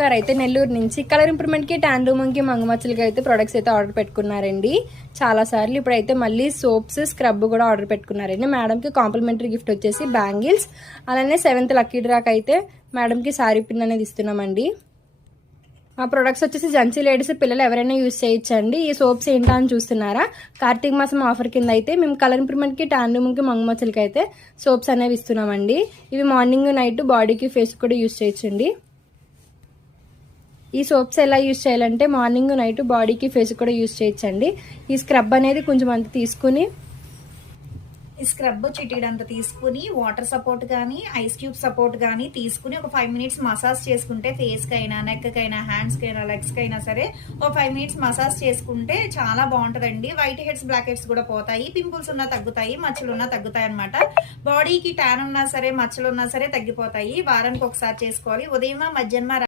గారు అయితే నెల్లూరు నుంచి కలర్ ఇంప్రూవ్మెంట్ కి ట్యాన్ రూమింగ్ కి మంగమచ్చలకి అయితే ప్రొడక్ట్స్ అయితే ఆర్డర్ పెట్టుకున్నారండి. చాలా సార్లు ఇప్పుడైతే మళ్ళీ సోప్స్ స్క్రబ్ కూడా ఆర్డర్ పెట్టుకున్నారండి. మేడం కి కాంప్లిమెంటరీ గిఫ్ట్ వచ్చేసి బ్యాంగిల్స్, అలానే 7th లక్కీ డ్రాక్ అయితే మేడం కి సారీ పిన్ అనేది ఇస్తున్నామండి. ఆ ప్రొడక్ట్స్ వచ్చేసి జెంట్స్ లేడీస్ పిల్లలు ఎవరైనా యూజ్ చేయొచ్చండి. ఈ సోప్స్ ఏంటా అని చూస్తున్నారా, కార్తీక మాసం ఆఫర్ కింద అయితే మేము కలర్ ఇంప్రూవ్మెంట్ కి ట్యాన్ రూమింగ్ కి మంగమచ్చలకి అయితే సోప్స్ అనేవి ఇస్తున్నామండి. ఇవి మార్నింగ్ నైట్ బాడీకి ఫేస్ కూడా యూజ్ చేయొచ్చండి. ఈ సోప్స్ ఎలా యూజ్ చేయాలంటే మార్నింగ్ నైట్ బాడీకి ఫేస్ కూడా యూజ్ చేయొచ్చండి. ఈ స్క్రబ్ అనేది కొంచెం అంత తీసుకుని, ఈ స్క్రబ్ చిటిడంత తీసుకుని వాటర్ సపోర్ట్ కానీ ఐస్ క్యూబ్ సపోర్ట్ కానీ తీసుకుని ఒక 5 minutes మసాజ్ చేసుకుంటే ఫేస్ కైనా నెక్ కైనా హ్యాండ్స్ కైనా లెగ్స్ కైనా సరే ఒక 5 minutes మసాజ్ చేసుకుంటే చాలా బాగుంటదండి. వైట్ హెడ్స్ బ్లాక్ హెడ్స్ కూడా పోతాయి, పింపుల్స్ ఉన్నా తగ్గుతాయి, మచ్చలు ఉన్నా తగ్గుతాయి అనమాట. బాడీకి ట్యాన్ ఉన్నా సరే మచ్చలు ఉన్నా సరే తగ్గిపోతాయి. వారానికి ఒకసారి చేసుకోవాలి. ఉదయం మధ్యాహ్నం